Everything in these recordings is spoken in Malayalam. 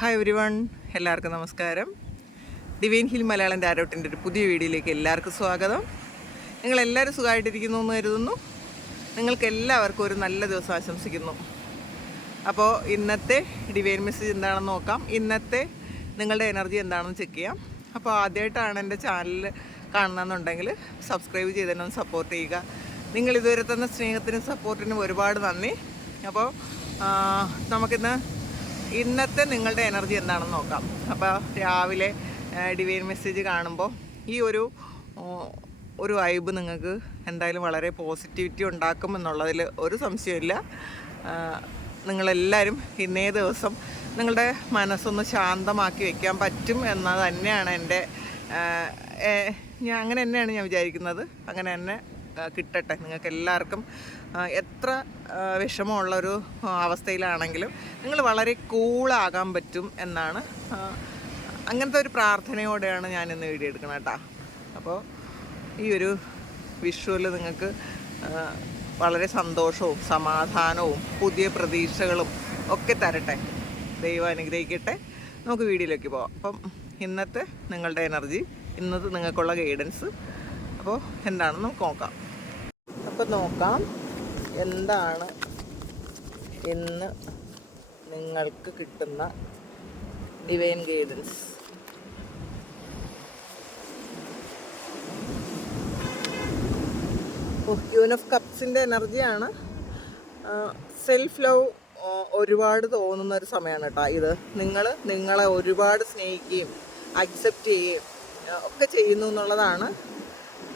ഹായ് എവരിവൺ, എല്ലാവർക്കും നമസ്കാരം. ഡിവൈൻ ഹിൽ മലയാളം ടാരോട്ടിൻ്റെ ഒരു പുതിയ വീഡിയോയിലേക്ക് എല്ലാവർക്കും സ്വാഗതം. നിങ്ങളെല്ലാവരും സുഖമായിട്ടിരിക്കുന്നു എന്ന് കരുതുന്നു. നിങ്ങൾക്ക് എല്ലാവർക്കും ഒരു നല്ല ദിവസം ആശംസിക്കുന്നു. അപ്പോൾ ഇന്നത്തെ ഡിവൈൻ മെസ്സേജ് എന്താണെന്ന് നോക്കാം. ഇന്നത്തെ നിങ്ങളുടെ എനർജി എന്താണെന്ന് ചെക്ക് ചെയ്യാം. അപ്പോൾ ആദ്യമായിട്ടാണ് എൻ്റെ ചാനൽ കാണണമെന്നുണ്ടെങ്കിൽ സബ്സ്ക്രൈബ് ചെയ്തതിനൊന്ന് സപ്പോർട്ട് ചെയ്യുക. നിങ്ങൾ ഇതുവരെ തന്ന സ്നേഹത്തിനും സപ്പോർട്ടിനും ഒരുപാട് നന്ദി. അപ്പോൾ നമുക്കിന്ന് ഇന്നത്തെ നിങ്ങളുടെ എനർജി എന്താണെന്ന് നോക്കാം. അപ്പോൾ രാവിലെ ഡിവൈൻ മെസ്സേജ് കാണുമ്പോൾ ഈ ഒരു വൈബ് നിങ്ങൾക്ക് എന്തായാലും വളരെ പോസിറ്റിവിറ്റി ഉണ്ടാക്കുമെന്നുള്ളതിൽ ഒരു സംശയമില്ല. നിങ്ങളെല്ലാവരും ഇന്നേ ദിവസം നിങ്ങളുടെ മനസ്സൊന്ന് ശാന്തമാക്കി വയ്ക്കാൻ പറ്റും എന്നത് തന്നെയാണ് അങ്ങനെ തന്നെയാണ് ഞാൻ വിചാരിക്കുന്നത്. അങ്ങനെ തന്നെ കിട്ടട്ടെ. നിങ്ങൾക്ക് എല്ലാവർക്കും എത്ര വിഷമമുള്ളൊരു അവസ്ഥയിലാണെങ്കിലും നിങ്ങൾ വളരെ കൂളാകാൻ പറ്റും എന്നാണ്, അങ്ങനത്തെ ഒരു പ്രാർത്ഥനയോടെയാണ് ഞാനിന്ന് വീഡിയോ എടുക്കുന്നത് കേട്ടോ. അപ്പോൾ ഈ ഒരു വിഷ്വൽ നിങ്ങൾക്ക് വളരെ സന്തോഷവും സമാധാനവും പുതിയ പ്രതീക്ഷകളും ഒക്കെ തരട്ടെ. ദൈവം അനുഗ്രഹിക്കട്ടെ. നമുക്ക് വീഡിയോയിലേക്ക് പോവാം. അപ്പം ഇന്നത്തെ നിങ്ങളുടെ എനർജി, ഇന്നത്തെ നിങ്ങൾക്കുള്ള ഗൈഡൻസ് അപ്പോൾ എന്താണെന്ന് നമുക്ക് നോക്കാം. അപ്പോൾ നോക്കാം എന്താണ് ഇന്ന് നിങ്ങൾക്ക് കിട്ടുന്ന ഡിവൈൻ ഗൈഡൻസ്. ക്യൂൻ ഓഫ് കപ്സിൻ്റെ എനർജിയാണ്. സെൽഫ് ലവ് ഒരുപാട് തോന്നുന്ന ഒരു സമയമാണ് കേട്ടോ ഇത്. നിങ്ങളെ ഒരുപാട് സ്നേഹിക്കുകയും അക്സെപ്റ്റ് ചെയ്യുകയും ഒക്കെ ചെയ്യുന്നു എന്നുള്ളതാണ്.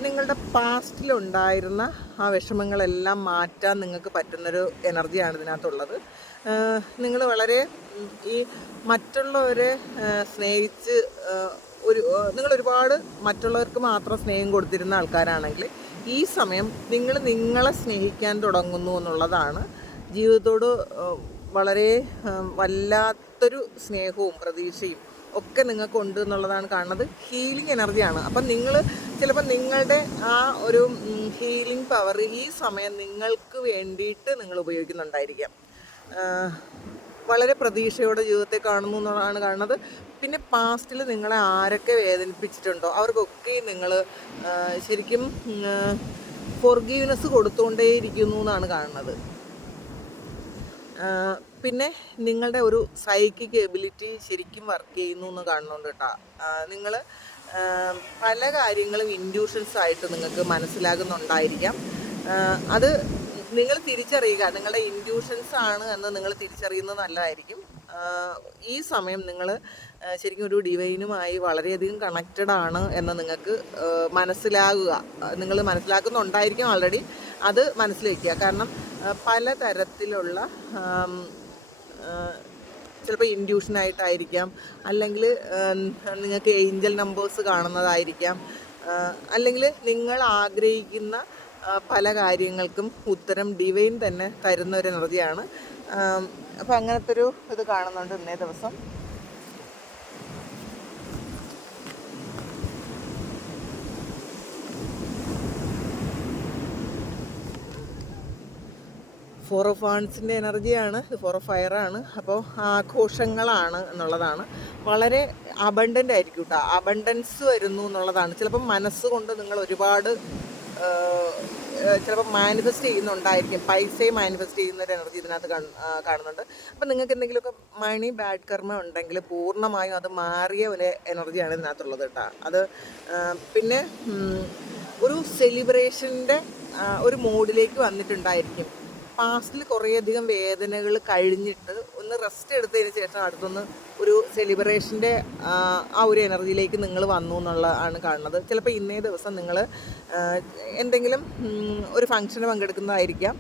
നിങ്ങളുടെ പാസ്റ്റിലുണ്ടായിരുന്ന ആ വിഷമങ്ങളെല്ലാം മാറ്റാൻ നിങ്ങൾക്ക് പറ്റുന്നൊരു എനർജിയാണ് ഇതിനകത്തുള്ളത്. നിങ്ങൾ വളരെ ഈ മറ്റുള്ളവരെ സ്നേഹിച്ച് നിങ്ങൾ ഒരുപാട് മറ്റുള്ളവർക്ക് മാത്രം സ്നേഹം കൊടുത്തിരുന്ന ആൾക്കാരാണെങ്കിൽ ഈ സമയം നിങ്ങളെ സ്നേഹിക്കാൻ തുടങ്ങുന്നു എന്നുള്ളതാണ്. ജീവിതത്തോട് വളരെ വല്ലാത്തൊരു സ്നേഹവും പ്രതീക്ഷയും ഒക്കെ നിങ്ങൾക്ക് ഉണ്ട് എന്നുള്ളതാണ് കാണുന്നത്. ഹീലിംഗ് എനർജിയാണ്. അപ്പം നിങ്ങൾ ചിലപ്പോൾ നിങ്ങളുടെ ആ ഒരു ഹീലിംഗ് പവർ ഈ സമയം നിങ്ങൾക്ക് വേണ്ടിയിട്ട് നിങ്ങൾ ഉപയോഗിക്കുന്നുണ്ടായിരിക്കാം. വളരെ പ്രതീക്ഷയോടെ ജീവിതത്തെ കാണുന്നു എന്നുള്ളതാണ് കാണുന്നത്. പിന്നെ പാസ്റ്റിൽ നിങ്ങളെ ആരൊക്കെ വേദനിപ്പിച്ചിട്ടുണ്ടോ അവർക്കൊക്കെ നിങ്ങൾ ശരിക്കും ഫോർഗീവ്നെസ് കൊടുത്തുകൊണ്ടേയിരിക്കുന്നു എന്നാണ് കാണുന്നത്. പിന്നെ നിങ്ങളുടെ ഒരു സൈക്കിക് എബിലിറ്റി ശരിക്കും വർക്ക് ചെയ്യുന്നു എന്ന് കാണുന്നുണ്ട് കേട്ടോ. നിങ്ങൾ പല കാര്യങ്ങളും ഇൻഡ്യൂഷൻസ് ആയിട്ട് നിങ്ങൾക്ക് മനസ്സിലാകുന്നുണ്ടായിരിക്കാം. അത് നിങ്ങൾ തിരിച്ചറിയുക. നിങ്ങളുടെ ഇൻഡ്യൂഷൻസ് ആണ് എന്ന് നിങ്ങൾ തിരിച്ചറിയുന്നത് നല്ലതായിരിക്കും. ഈ സമയം നിങ്ങൾ ശരിക്കും ഒരു ഡിവൈനുമായി വളരെയധികം കണക്റ്റഡ് ആണ് എന്ന് നിങ്ങൾക്ക് മനസ്സിലാകുക. നിങ്ങൾ മനസ്സിലാക്കുന്നുണ്ടായിരിക്കും ഓൾറെഡി. അത് മനസ്സിൽ വയ്ക്കുക. കാരണം പലതരത്തിലുള്ള ചിലപ്പോൾ ഇൻഡ്യൂഷനായിട്ടായിരിക്കാം, അല്ലെങ്കിൽ നിങ്ങൾക്ക് ഏഞ്ചൽ നമ്പേഴ്സ് കാണുന്നതായിരിക്കാം, അല്ലെങ്കിൽ നിങ്ങൾ ആഗ്രഹിക്കുന്ന പല കാര്യങ്ങൾക്കും ഉത്തരം ഡിവൈൻ തന്നെ തരുന്ന ഒരു എനർജിയാണ്. അപ്പോൾ അങ്ങനത്തെ ഒരു ഇത് കാണുന്നുണ്ട് ഇന്നേ ദിവസം. ഫോർ ഓഫ് വാൺസിൻ്റെ എനർജിയാണ്. ഇത് ഫോർ ഓഫ് ഫയറാണ്. അപ്പോൾ ആഘോഷങ്ങളാണ് എന്നുള്ളതാണ്. വളരെ അബണ്ടൻ്റ് ആയിരിക്കും കേട്ടോ. അബണ്ടൻസ് വരുന്നു എന്നുള്ളതാണ്. ചിലപ്പം മനസ്സുകൊണ്ട് നിങ്ങൾ ഒരുപാട് ചിലപ്പോൾ മാനിഫെസ്റ്റ് ചെയ്യുന്നുണ്ടായിരിക്കും. പൈസയെ മാനിഫെസ്റ്റ് ചെയ്യുന്നൊരു എനർജി ഇതിനകത്ത് കാണുന്നുണ്ട്. അപ്പം നിങ്ങൾക്ക് എന്തെങ്കിലുമൊക്കെ മണി ബാഡ് കർമ്മ ഉണ്ടെങ്കിൽ പൂർണ്ണമായും അത് മാറിയ ഒരു എനർജിയാണ് ഇതിനകത്തുള്ളത് കേട്ടോ. അത് പിന്നെ ഒരു സെലിബ്രേഷൻ്റെ ഒരു മോഡിലേക്ക് വന്നിട്ടുണ്ടായിരിക്കും. പാസ്റ്റിൽ കുറേയധികം വേദനകൾ കഴിഞ്ഞിട്ട് ഒന്ന് റെസ്റ്റ് എടുത്തതിന് ശേഷം അടുത്തൊന്ന് ഒരു സെലിബ്രേഷൻ്റെ ആ ഒരു എനർജിയിലേക്ക് നിങ്ങൾ വന്നു എന്നുള്ളതാണ് കാണുന്നത്. ചിലപ്പോൾ ഇന്നേ ദിവസം നിങ്ങൾ എന്തെങ്കിലും ഒരു ഫംഗ്ഷന് പങ്കെടുക്കുന്നതായിരിക്കാം,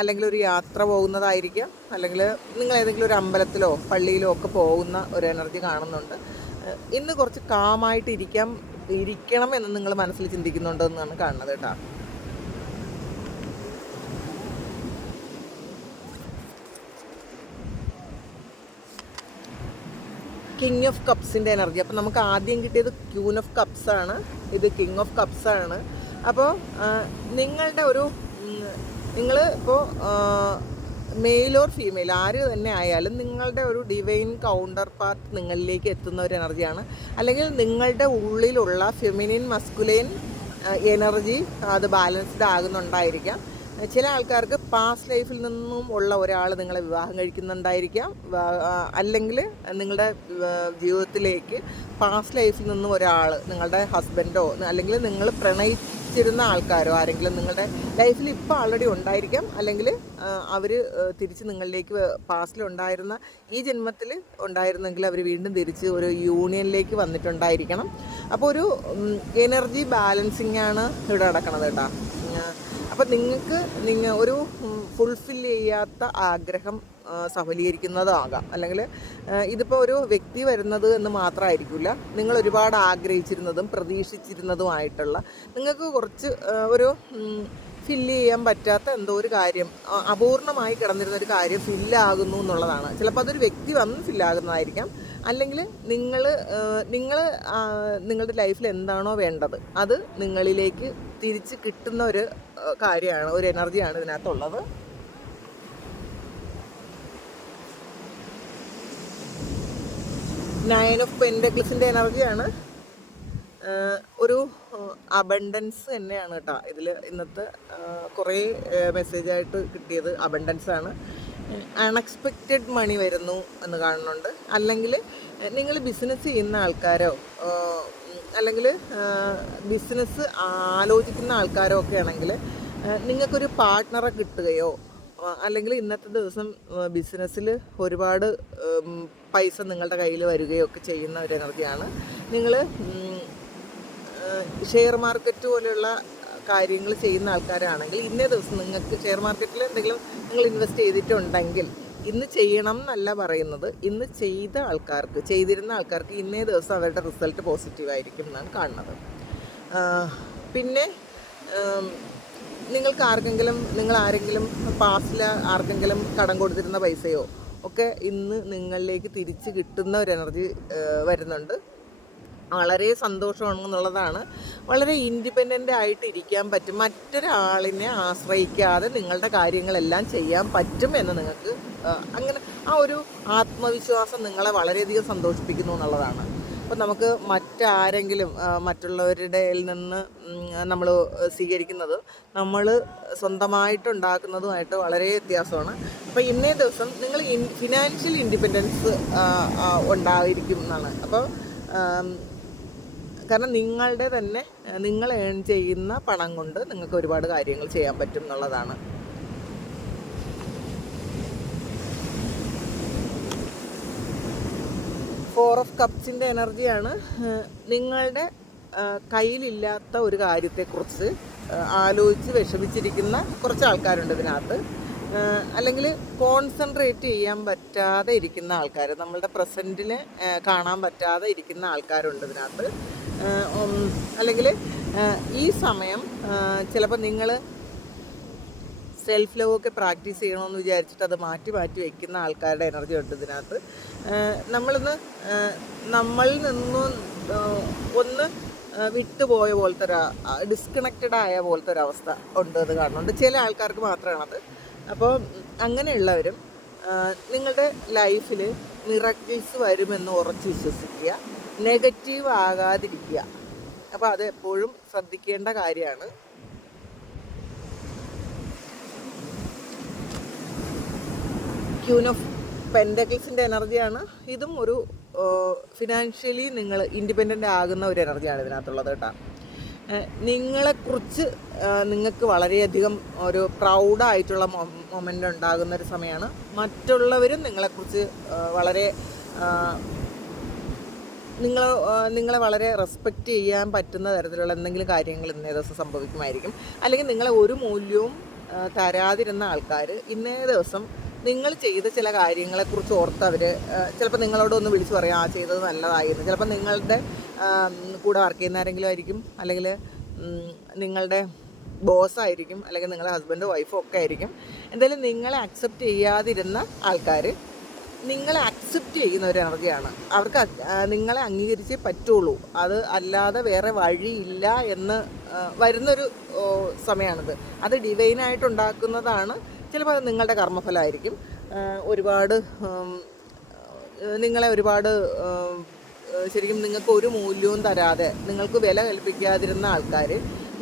അല്ലെങ്കിൽ ഒരു യാത്ര പോകുന്നതായിരിക്കാം, അല്ലെങ്കിൽ നിങ്ങൾ ഏതെങ്കിലും ഒരു അമ്പലത്തിലോ പള്ളിയിലോ ഒക്കെ പോകുന്ന ഒരു എനർജി കാണുന്നുണ്ട്. ഇന്ന് കുറച്ച് കാമായിട്ട് ഇരിക്കണം എന്ന് നിങ്ങൾ മനസ്സിൽ ചിന്തിക്കുന്നുണ്ടെന്നാണ് കാണുന്നത് കേട്ടോ. കിങ് ഓഫ് കപ്സിൻ്റെ എനർജി. അപ്പോൾ നമുക്ക് ആദ്യം കിട്ടിയത് ക്യൂൻ ഓഫ് കപ്സ് ആണ്. ഇത് കിങ് ഓഫ് കപ്സ് ആണ്. അപ്പോൾ നിങ്ങളുടെ ഒരു നിങ്ങൾ ഇപ്പോൾ മെയിൽ ഓർ ഫീമെയിൽ ആര് തന്നെ ആയാലും നിങ്ങളുടെ ഒരു ഡിവൈൻ കൗണ്ടർ പാർട്ട് നിങ്ങളിലേക്ക് എത്തുന്ന ഒരു എനർജിയാണ്. അല്ലെങ്കിൽ നിങ്ങളുടെ ഉള്ളിലുള്ള ഫെമിനിൻ മസ്കുലൈൻ എനർജി അത് ബാലൻസ്ഡ് ആകുന്നുണ്ടായിരിക്കാം. ചില ആൾക്കാർക്ക് പാസ്റ്റ് ലൈഫിൽ നിന്നും ഉള്ള ഒരാൾ നിങ്ങളെ വിവാഹം കഴിക്കുന്നുണ്ടായിരിക്കാം. അല്ലെങ്കിൽ നിങ്ങളുടെ ജീവിതത്തിലേക്ക് പാസ്റ്റ് ലൈഫിൽ നിന്നും ഒരാൾ നിങ്ങളുടെ ഹസ്ബൻഡോ അല്ലെങ്കിൽ നിങ്ങൾ പ്രണയിച്ചിരുന്ന ആൾക്കാരോ ആരെങ്കിലും നിങ്ങളുടെ ലൈഫിൽ ഇപ്പോൾ ആൾറെഡി ഉണ്ടായിരിക്കാം. അല്ലെങ്കിൽ അവർ തിരിച്ച് നിങ്ങളിലേക്ക് പാസ്റ്റിലുണ്ടായിരുന്ന ഈ ജന്മത്തിൽ ഉണ്ടായിരുന്നെങ്കിൽ അവർ വീണ്ടും തിരിച്ച് ഒരു യൂണിയനിലേക്ക് വന്നിട്ടുണ്ടായിരിക്കണം. അപ്പോൾ ഒരു എനർജി ബാലൻസിങ് ആണ് ഇവിടെ നടക്കണത് കേട്ടോ. അപ്പം നിങ്ങൾ ഒരു ഫുൾഫിൽ ചെയ്യാത്ത ആഗ്രഹം സഫലീകരിക്കുന്നതാകാം. അല്ലെങ്കിൽ ഇതിപ്പോൾ ഒരു വ്യക്തി വരുന്നത് എന്ന് മാത്രമായിരിക്കില്ല, നിങ്ങൾ ഒരുപാട് ആഗ്രഹിച്ചിരുന്നതും പ്രതീക്ഷിച്ചിരുന്നതുമായിട്ടുള്ള നിങ്ങൾക്ക് കുറച്ച് ഒരു ഫില്ല് ചെയ്യാൻ പറ്റാത്ത എന്തോ ഒരു കാര്യം, അപൂർണമായി കിടന്നിരുന്ന ഒരു കാര്യം ഫില്ലാകുന്നു എന്നുള്ളതാണ്. ചിലപ്പോൾ അതൊരു വ്യക്തി വന്ന് ഫില്ലാകുന്നതായിരിക്കാം. അല്ലെങ്കിൽ നിങ്ങളുടെ ലൈഫിൽ എന്താണോ വേണ്ടത് അത് നിങ്ങളിലേക്ക് തിരിച്ച് കിട്ടുന്ന ഒരു കാര്യമാണ്, ഒരു എനർജിയാണ് ഇതിനകത്തുള്ളത്. നയൻ ഓഫ് പെൻറ്റക്കിൾസിൻ്റെ എനർജിയാണ്. ഒരു അബണ്ടൻസ് തന്നെയാണ് കേട്ടോ ഇതിൽ ഇന്നത്തെ കുറേ മെസ്സേജായിട്ട് കിട്ടിയത്. അബണ്ടൻസാണ്. അൺഎക്സ്പെക്റ്റഡ് മണി വരുന്നു എന്ന് കാണുന്നുണ്ട്. അല്ലെങ്കിൽ നിങ്ങൾ ബിസിനസ് ചെയ്യുന്ന ആൾക്കാരോ അല്ലെങ്കിൽ ബിസിനസ് ആലോചിക്കുന്ന ആൾക്കാരോ ഒക്കെ ആണെങ്കിൽ നിങ്ങൾക്കൊരു പാർട്ട്ണറെ കിട്ടുകയോ അല്ലെങ്കിൽ ഇന്നത്തെ ദിവസം ബിസിനസ്സിൽ ഒരുപാട് പൈസ നിങ്ങളുടെ കയ്യിൽ വരികയോ ഒക്കെ ചെയ്യുന്ന ഒരു എനർജിയാണ്. നിങ്ങൾ ഷെയർ മാർക്കറ്റ് പോലെയുള്ള കാര്യങ്ങൾ ചെയ്യുന്ന ആൾക്കാരാണെങ്കിൽ ഇന്നേ ദിവസം നിങ്ങൾക്ക് ഷെയർ മാർക്കറ്റിൽ എന്തെങ്കിലും നിങ്ങൾ ഇൻവെസ്റ്റ് ചെയ്തിട്ടുണ്ടെങ്കിൽ ഇന്ന് ചെയ്യണം എന്നല്ല പറയുന്നത്, ഇന്ന് ചെയ്തിരുന്ന ആൾക്കാർക്ക് ഇന്നേ ദിവസം അവരുടെ റിസൾട്ട് പോസിറ്റീവായിരിക്കും എന്നാണ് കാണുന്നത്. പിന്നെ നിങ്ങൾ ആരെങ്കിലും പാസ്റ്റിൽ ആർക്കെങ്കിലും കടം കൊടുത്തിരുന്ന പൈസയോ ഒക്കെ ഇന്ന് നിങ്ങളിലേക്ക് തിരിച്ച് കിട്ടുന്ന ഒരു എനർജി വരുന്നുണ്ട്. വളരെ സന്തോഷമാണെന്നുള്ളതാണ്. വളരെ ഇൻഡിപെൻഡൻ്റ് ആയിട്ട് ഇരിക്കാൻ പറ്റും, മറ്റൊരാളിനെ ആശ്രയിക്കാതെ നിങ്ങളുടെ കാര്യങ്ങളെല്ലാം ചെയ്യാൻ പറ്റും എന്ന് നിങ്ങൾക്ക് അങ്ങനെ ആ ഒരു ആത്മവിശ്വാസം നിങ്ങളെ വളരെയധികം സന്തോഷിപ്പിക്കുന്നു എന്നുള്ളതാണ്. അപ്പോൾ നമുക്ക് മറ്റുള്ളവരുടെ നിന്ന് നമ്മൾ സ്വീകരിക്കുന്നത് നമ്മൾ സ്വന്തമായിട്ടുണ്ടാക്കുന്നതുമായിട്ട് വളരെ വ്യത്യാസമാണ്. അപ്പോൾ ഇന്നേ ദിവസം നിങ്ങൾ ഫിനാൻഷ്യൽ ഇൻഡിപെൻഡൻസ് ഉണ്ടായിരിക്കും എന്നാണ്. അപ്പോൾ കാരണം നിങ്ങൾ ഏൺ ചെയ്യുന്ന പണം കൊണ്ട് നിങ്ങൾക്ക് ഒരുപാട് കാര്യങ്ങൾ ചെയ്യാൻ പറ്റും എന്നുള്ളതാണ്. ഫോർ ഓഫ് കപ്സിൻ്റെ എനർജിയാണ്. നിങ്ങളുടെ കയ്യിലില്ലാത്ത ഒരു കാര്യത്തെക്കുറിച്ച് ആലോചിച്ച് വിഷമിച്ചിരിക്കുന്ന കുറച്ച് ആൾക്കാരുണ്ട് ഇതിനകത്ത്. അല്ലെങ്കിൽ കോൺസെൻട്രേറ്റ് ചെയ്യാൻ പറ്റാതെ ഇരിക്കുന്ന ആൾക്കാർ, നമ്മളുടെ പ്രസൻറ്റിനെ കാണാൻ പറ്റാതെ ഇരിക്കുന്ന ആൾക്കാരുണ്ട് ഇതിനകത്ത്. അല്ലെങ്കിൽ ഈ സമയം ചിലപ്പോൾ നിങ്ങൾ സെൽഫ് ലവ് ഒക്കെ പ്രാക്ടീസ് ചെയ്യണമെന്ന് വിചാരിച്ചിട്ട് അത് മാറ്റി വയ്ക്കുന്ന ആൾക്കാരുടെ എനർജി ഉണ്ട് ഇതിനകത്ത്. നമ്മളിൽ നിന്നും ഒന്ന് വിട്ടുപോയ പോലത്തെ ഡിസ്കണക്റ്റഡ് ആയ പോലത്തെ ഒരവസ്ഥ ഉണ്ട് അത് കാണുന്നുണ്ട്. ചില ആൾക്കാർക്ക് മാത്രമാണത്. അപ്പോൾ അങ്ങനെയുള്ളവരും നിങ്ങളുടെ ലൈഫിൽ മിറക്കിൾസ് വരുമെന്ന് ഉറച്ച് വിശ്വസിക്കുക, നെഗറ്റീവ് ആകാതിരിക്കുക. അപ്പോൾ അത് എപ്പോഴും ശ്രദ്ധിക്കേണ്ട കാര്യമാണ്. ക്യൂൻ ഓഫ് പെൻറ്റക്കിൾസിൻ്റെ എനർജിയാണ്. ഇതും ഒരു ഫിനാൻഷ്യലി നിങ്ങൾ ഇൻഡിപെൻഡൻ്റ് ആകുന്ന ഒരു എനർജിയാണ് ഇതിനകത്തുള്ളത് കേട്ടോ. നിങ്ങളെക്കുറിച്ച് നിങ്ങൾക്ക് വളരെയധികം ഒരു പ്രൗഡായിട്ടുള്ള മൊമെൻ്റ് ഉണ്ടാകുന്ന ഒരു സമയമാണ്. മറ്റുള്ളവരും നിങ്ങളെക്കുറിച്ച് വളരെ നിങ്ങളെ വളരെ റെസ്പെക്റ്റ് ചെയ്യാൻ പറ്റുന്ന തരത്തിലുള്ള എന്തെങ്കിലും കാര്യങ്ങൾ ഇന്നേ ദിവസം സംഭവിക്കുമായിരിക്കും. അല്ലെങ്കിൽ നിങ്ങളെ ഒരു മൂല്യവും തരാതിരുന്ന ആൾക്കാർ ഇന്നേ ദിവസം നിങ്ങൾ ചെയ്ത ചില കാര്യങ്ങളെക്കുറിച്ച് ഓർത്ത് അവർ ചിലപ്പോൾ നിങ്ങളോടൊന്ന് വിളിച്ച് പറയാം, ചെയ്തത് നല്ലതായിരുന്നു. ചിലപ്പോൾ നിങ്ങളുടെ കൂടെ വർക്ക് ചെയ്യുന്ന ആരെങ്കിലും ആയിരിക്കും, അല്ലെങ്കിൽ നിങ്ങളുടെ ബോസായിരിക്കും, അല്ലെങ്കിൽ നിങ്ങളുടെ ഹസ്ബൻഡോ വൈഫോ ഒക്കെ ആയിരിക്കും. എന്തായാലും നിങ്ങളെ അക്സെപ്റ്റ് ചെയ്യാതിരുന്ന ആൾക്കാർ നിങ്ങളെ അക്സെപ്റ്റ് ചെയ്യുന്ന ഒരു എനർജിയാണ്. അവർക്ക് നിങ്ങളെ അംഗീകരിച്ചേ പറ്റുള്ളൂ, അത് അല്ലാതെ വേറെ വഴിയില്ല എന്ന് വരുന്നൊരു സമയമാണിത്. അത് ഡിവൈനായിട്ടുണ്ടാക്കുന്നതാണ്. ചിലപ്പോൾ അത് നിങ്ങളുടെ കർമ്മഫലമായിരിക്കും. ഒരുപാട് നിങ്ങളെ ഒരുപാട് ശരിക്കും നിങ്ങൾക്ക് ഒരു മൂല്യവും തരാതെ, നിങ്ങൾക്ക് വില കൽപ്പിക്കാതിരുന്ന ആൾക്കാർ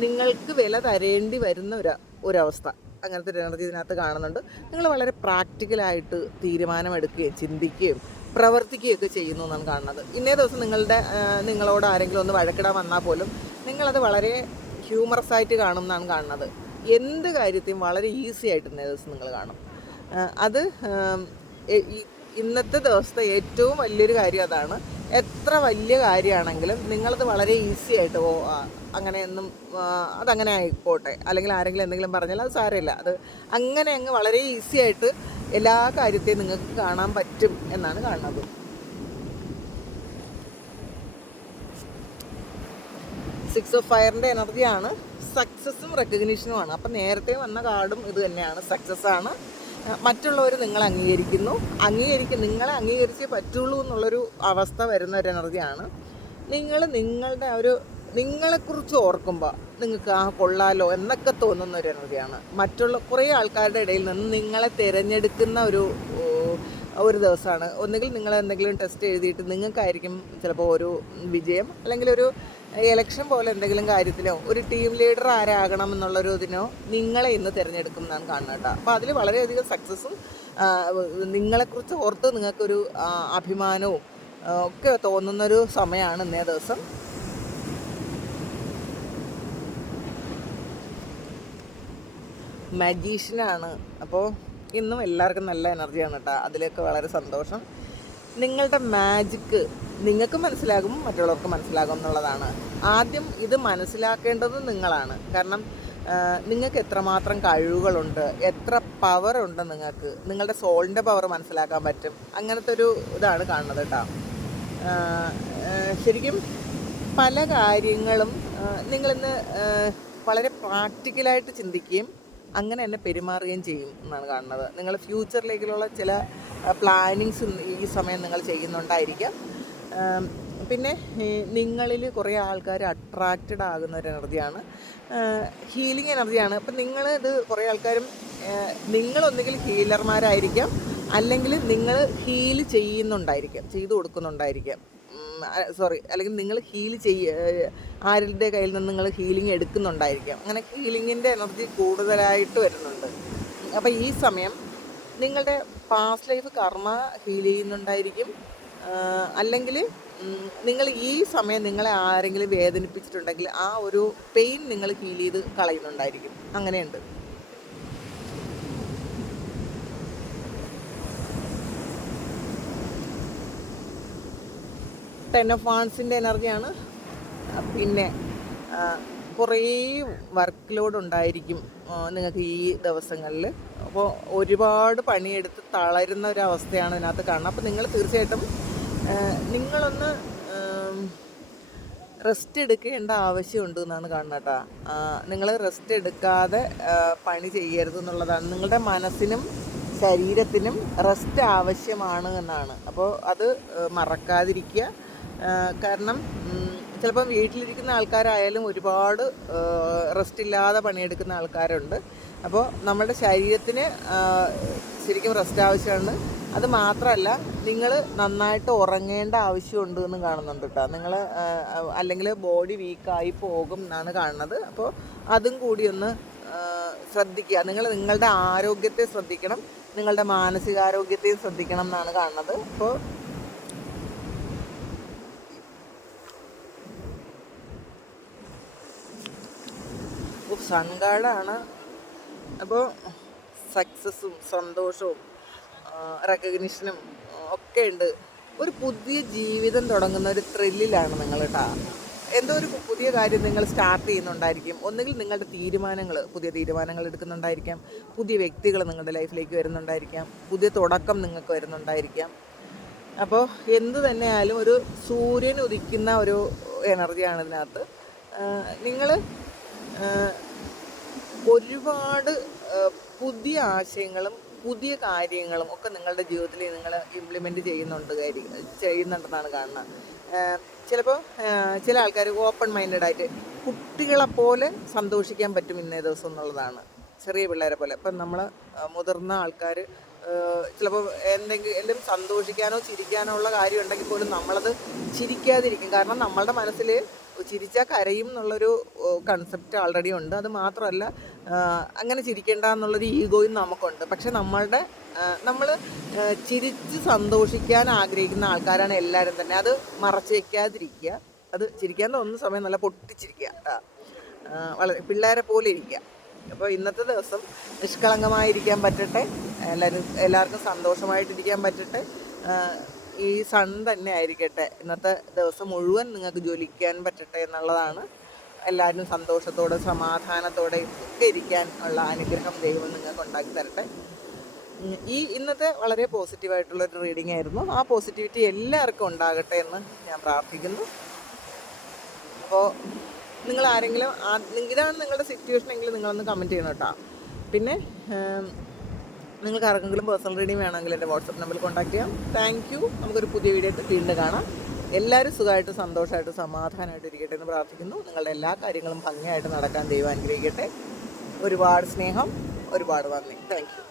നിങ്ങൾക്ക് വില തരേണ്ടി വരുന്ന ഒരവസ്ഥ, അങ്ങനത്തെ ഒരു എനർജി ഇതിനകത്ത് കാണുന്നുണ്ട്. നിങ്ങൾ വളരെ പ്രാക്ടിക്കലായിട്ട് തീരുമാനമെടുക്കുകയും ചിന്തിക്കുകയും പ്രവർത്തിക്കുകയൊക്കെ ചെയ്യുന്നു എന്നാണ് കാണുന്നത്. ഇന്നേ ദിവസം നിങ്ങളോട് ആരെങ്കിലും ഒന്ന് വഴക്കിടാൻ വന്നാൽ പോലും നിങ്ങളത് വളരെ ഹ്യൂമറസ് ആയിട്ട് കാണും എന്നാണ് കാണുന്നത്. എന്ത് കാര്യത്തെയും വളരെ ഈസി ആയിട്ട് ഇന്നേ ദിവസം നിങ്ങൾ കാണും. അത് ഇന്നത്തെ ദിവസത്തെ ഏറ്റവും വലിയൊരു കാര്യം അതാണ്. എത്ര വലിയ കാര്യമാണെങ്കിലും നിങ്ങളത് വളരെ ഈസി ആയിട്ട് അങ്ങനെയൊന്നും അതങ്ങനെ ആയിക്കോട്ടെ, അല്ലെങ്കിൽ ആരെങ്കിലും എന്തെങ്കിലും പറഞ്ഞാൽ അത് സാരമില്ല, അത് അങ്ങനെ അങ്ങ് വളരെ ഈസി ആയിട്ട് എല്ലാ കാര്യത്തെയും നിങ്ങൾക്ക് കാണാൻ പറ്റും എന്നാണ് കാണുന്നത്. സിക്സ് ഓഫ് ഫയറിൻ്റെ എനർജിയാണ്. സക്സസ്സും റെക്കഗ്നീഷനുമാണ്. അപ്പം നേരത്തെ വന്ന കാർഡും ഇത് തന്നെയാണ്, സക്സസ് ആണ്. മറ്റുള്ളവർ നിങ്ങളെ നിങ്ങളെ അംഗീകരിച്ചേ പറ്റുള്ളൂ എന്നുള്ളൊരു അവസ്ഥ വരുന്ന ഒരു എനർജിയാണ്. നിങ്ങളെക്കുറിച്ച് ഓർക്കുമ്പോൾ നിങ്ങൾക്ക് കൊള്ളാലോ എന്നൊക്കെ തോന്നുന്ന ഒരു എനർജിയാണ്. കുറേ ആൾക്കാരുടെ ഇടയിൽ നിന്ന് നിങ്ങളെ തിരഞ്ഞെടുക്കുന്ന ഒരു ദിവസമാണ്. ഒന്നുകിൽ നിങ്ങൾ എന്തെങ്കിലും ടെസ്റ്റ് എഴുതിയിട്ട് നിങ്ങൾക്കായിരിക്കും ചിലപ്പോൾ ഒരു വിജയം, അല്ലെങ്കിൽ ഒരു ഇലക്ഷൻ പോലെ എന്തെങ്കിലും കാര്യത്തിലോ ഒരു ടീം ലീഡർ ആരാകണം എന്നുള്ളൊരു ഇതിനോ നിങ്ങളെ ഇന്ന് തിരഞ്ഞെടുക്കും എന്നാണ് കാണുന്നത് കേട്ടോ. അപ്പോൾ അതിൽ വളരെയധികം സക്സസ്സും നിങ്ങളെക്കുറിച്ച് ഓർത്ത് നിങ്ങൾക്കൊരു അഭിമാനവും ഒക്കെ തോന്നുന്നൊരു സമയമാണ് ഇന്നേ ദിവസം. മജീഷ്യനാണ്. അപ്പോൾ ഇന്നും എല്ലാവർക്കും നല്ല എനർജിയാണ് കേട്ടോ. അതിലൊക്കെ വളരെ സന്തോഷം. നിങ്ങളുടെ മാജിക്ക് നിങ്ങൾക്ക് മനസ്സിലാകും, മറ്റുള്ളവർക്ക് മനസ്സിലാകും എന്നുള്ളതാണ്. ആദ്യം ഇത് മനസ്സിലാക്കേണ്ടത് നിങ്ങളാണ്. കാരണം നിങ്ങൾക്ക് എത്രമാത്രം കഴിവുകളുണ്ട്, എത്ര പവറുണ്ട്, നിങ്ങളുടെ സോളിൻ്റെ പവർ മനസ്സിലാക്കാൻ പറ്റും. അങ്ങനത്തെ ഒരു ഇതാണ് കാണുന്നത് കേട്ടോ. ശരിക്കും പല കാര്യങ്ങളും നിങ്ങളിന്ന് വളരെ പ്രാക്ടിക്കലായിട്ട് ചിന്തിക്കുകയും അങ്ങനെ തന്നെ പെരുമാറുകയും ചെയ്യും എന്നാണ് കാണുന്നത്. നിങ്ങൾ ഫ്യൂച്ചറിലേക്കുള്ള ചില പ്ലാനിങ്സ് ഈ സമയം നിങ്ങൾ ചെയ്യുന്നുണ്ടായിരിക്കാം. പിന്നെ നിങ്ങളിൽ കുറേ ആൾക്കാർ അട്രാക്റ്റഡ് ആകുന്ന ഒരു എനർജിയാണ്, ഹീലിംഗ് എനർജിയാണ്. അപ്പം ഇത് കുറേ ആൾക്കാരും നിങ്ങളൊന്നുകിൽ ഹീലർമാരായിരിക്കാം, അല്ലെങ്കിൽ നിങ്ങൾ ഹീൽ ചെയ്തു കൊടുക്കുന്നുണ്ടായിരിക്കാം. അല്ലെങ്കിൽ നിങ്ങൾ ആരുടെ കയ്യിൽ നിന്ന് നിങ്ങൾ ഹീലിംഗ് എടുക്കുന്നുണ്ടായിരിക്കാം. അങ്ങനെ ഹീലിങ്ങിൻ്റെ എനർജി കൂടുതലായിട്ട് വരുന്നുണ്ട്. അപ്പോൾ ഈ സമയം നിങ്ങളുടെ പാസ്റ്റ് ലൈഫ് കർമ്മ ഹീൽ ചെയ്യുന്നുണ്ടായിരിക്കും, അല്ലെങ്കിൽ നിങ്ങൾ ഈ സമയം നിങ്ങളെ ആരെങ്കിലും വേദനിപ്പിച്ചിട്ടുണ്ടെങ്കിൽ ആ ഒരു പെയിൻ നിങ്ങൾ ഹീൽ ചെയ്ത് കളയുന്നുണ്ടായിരിക്കും. അങ്ങനെയുണ്ട്. ടെൻ ഓഫ് വാൺസിൻ്റെ എനർജിയാണ്. പിന്നെ കുറേ വർക്ക് ലോഡ് ഉണ്ടായിരിക്കും നിങ്ങൾക്ക് ഈ ദിവസങ്ങളിൽ. അപ്പോൾ ഒരുപാട് പണിയെടുത്ത് തളരുന്ന ഒരവസ്ഥയാണ് ഇതിനകത്ത് കാണുന്നത്. അപ്പോൾ നിങ്ങൾ തീർച്ചയായിട്ടും നിങ്ങളൊന്ന് റെസ്റ്റ് എടുക്കേണ്ട ആവശ്യമുണ്ട് എന്നാണ് കാണുന്നത് കേട്ടോ. നിങ്ങൾ റെസ്റ്റ് എടുക്കാതെ പണി ചെയ്യരുത് എന്നുള്ളതാണ്. നിങ്ങളുടെ മനസ്സിനും ശരീരത്തിനും റെസ്റ്റ് ആവശ്യമാണ് എന്നാണ്. അപ്പോൾ അത് മറക്കാതിരിക്കുക. കാരണം ചിലപ്പം വീട്ടിലിരിക്കുന്ന ആൾക്കാരായാലും ഒരുപാട് റെസ്റ്റ് ഇല്ലാതെ പണിയെടുക്കുന്ന ആൾക്കാരുണ്ട്. അപ്പോൾ നമ്മുടെ ശരീരത്തിന് ശരിക്കും റെസ്റ്റ് ആവശ്യമാണ്. അത് മാത്രമല്ല, നിങ്ങൾ നന്നായിട്ട് ഉറങ്ങേണ്ട ആവശ്യമുണ്ട് എന്നും കാണുന്നുണ്ട് കേട്ടോ. അല്ലെങ്കിൽ ബോഡി വീക്കായി പോകും എന്നാണ് കാണുന്നത്. അപ്പോൾ അതും കൂടി ഒന്ന് ശ്രദ്ധിക്കുക. നിങ്ങളുടെ ആരോഗ്യത്തെ ശ്രദ്ധിക്കണം, നിങ്ങളുടെ മാനസികാരോഗ്യത്തെയും ശ്രദ്ധിക്കണം എന്നാണ് കാണുന്നത്. അപ്പോൾ സൺഗാർഡാണ്. അപ്പോൾ സക്സസ്സും സന്തോഷവും റെക്കഗ്നിഷനും ഒക്കെ ഉണ്ട്. ഒരു പുതിയ ജീവിതം തുടങ്ങുന്ന ഒരു ത്രില്ലിലാണ് നിങ്ങൾ കേട്ടോ. എന്തോ ഒരു പുതിയ കാര്യം നിങ്ങൾ സ്റ്റാർട്ട് ചെയ്യുന്നുണ്ടായിരിക്കും. ഒന്നുകിൽ നിങ്ങളുടെ പുതിയ തീരുമാനങ്ങൾ എടുക്കുന്നുണ്ടായിരിക്കാം, പുതിയ വ്യക്തികൾ നിങ്ങളുടെ ലൈഫിലേക്ക് വരുന്നുണ്ടായിരിക്കാം, പുതിയ തുടക്കം നിങ്ങൾക്ക് വരുന്നുണ്ടായിരിക്കാം. അപ്പോൾ എന്ത് തന്നെയായാലും ഒരു സൂര്യൻ ഉദിക്കുന്ന ഒരു എനർജിയാണ് ഇതിനകത്ത്. നിങ്ങൾ ഒരുപാട് പുതിയ ആശയങ്ങളും പുതിയ കാര്യങ്ങളും ഒക്കെ നിങ്ങളുടെ ജീവിതത്തിൽ നിങ്ങൾ ഇംപ്ലിമെൻറ്റ് ചെയ്യുന്നുണ്ടെന്നാണ് കാണുന്നത്. ചിലപ്പോൾ ചില ആൾക്കാർ ഓപ്പൺ മൈൻഡഡ് ആയിട്ട് കുട്ടികളെപ്പോലെ സന്തോഷിക്കാൻ പറ്റും ഇന്നേ ദിവസം എന്നുള്ളതാണ്. ചെറിയ പിള്ളേരെ പോലെ. ഇപ്പം നമ്മൾ മുതിർന്ന ആൾക്കാർ ചിലപ്പോൾ എന്തെങ്കിലും സന്തോഷിക്കാനോ ചിരിക്കാനോ ഉള്ള കാര്യം ഉണ്ടെങ്കിൽ പോലും നമ്മളത് ചിരിക്കാതിരിക്കും. കാരണം നമ്മളുടെ മനസ്സിൽ ചിരിച്ചാൽ കരയും എന്നുള്ളൊരു കൺസെപ്റ്റ് ആൾറെഡി ഉണ്ട്. അത് മാത്രമല്ല അങ്ങനെ ചിരിക്കേണ്ട എന്നുള്ളൊരു ഈഗോയും നമുക്കുണ്ട്. പക്ഷെ നമ്മൾ ചിരിച്ച് സന്തോഷിക്കാൻ ആഗ്രഹിക്കുന്ന ആൾക്കാരാണ് എല്ലാവരും തന്നെ. അത് മറച്ച് വയ്ക്കാതിരിക്കുക. അത് ചിരിക്കാൻ തോന്നുന്ന സമയം നല്ല പൊട്ടിച്ചിരിക്കുക കേട്ടോ. വളരെ പിള്ളേരെ പോലെ ഇരിക്കുക. അപ്പോൾ ഇന്നത്തെ ദിവസം നിഷ്കളങ്കമായിരിക്കാൻ പറ്റട്ടെ, എല്ലാവർക്കും സന്തോഷമായിട്ടിരിക്കാൻ പറ്റട്ടെ. ഈ സൺ തന്നെ ആയിരിക്കട്ടെ ഇന്നത്തെ ദിവസം മുഴുവൻ നിങ്ങൾക്ക് ജ്വലിക്കാൻ പറ്റട്ടെ എന്നുള്ളതാണ്. എല്ലാവരും സന്തോഷത്തോടെ സമാധാനത്തോടെ ഒക്കെ ഇരിക്കാൻ ഉള്ള അനുഗ്രഹം ദൈവം നിങ്ങൾക്ക് ഉണ്ടാക്കി തരട്ടെ. ഇന്നത്തെ വളരെ പോസിറ്റീവായിട്ടുള്ളൊരു റീഡിംഗ് ആയിരുന്നു. ആ പോസിറ്റിവിറ്റി എല്ലാവർക്കും ഉണ്ടാകട്ടെ എന്ന് ഞാൻ പ്രാർത്ഥിക്കുന്നു. അപ്പോൾ നിങ്ങൾ ആരെങ്കിലും ഇതാണ് നിങ്ങളുടെ സിറ്റുവേഷൻ എങ്കിൽ നിങ്ങളൊന്ന് കമൻറ്റ് ചെയ്യണം കേട്ടോ. പിന്നെ നിങ്ങൾക്ക് ആർക്കെങ്കിലും പേഴ്സണൽ റീഡിംഗ് വേണമെങ്കിൽ എൻ്റെ വാട്സപ്പ് നമ്പറിൽ കോൺടാക്ട് ചെയ്യാം. Thank you. നമുക്കൊരു പുതിയ വീഡിയോ ആയിട്ട് വീണ്ടും കാണാം. എല്ലാവരും സുഖമായിട്ട് സന്തോഷമായിട്ട് സമാധാനമായിട്ട് ഇരിക്കട്ടെ എന്ന് പ്രാർത്ഥിക്കുന്നു. നിങ്ങളുടെ എല്ലാ കാര്യങ്ങളും ഭംഗിയായിട്ട് നടക്കാൻ ദൈവം അനുഗ്രഹിക്കട്ടെ. ഒരുപാട് സ്നേഹം, ഒരുപാട് നന്ദി. Thank you.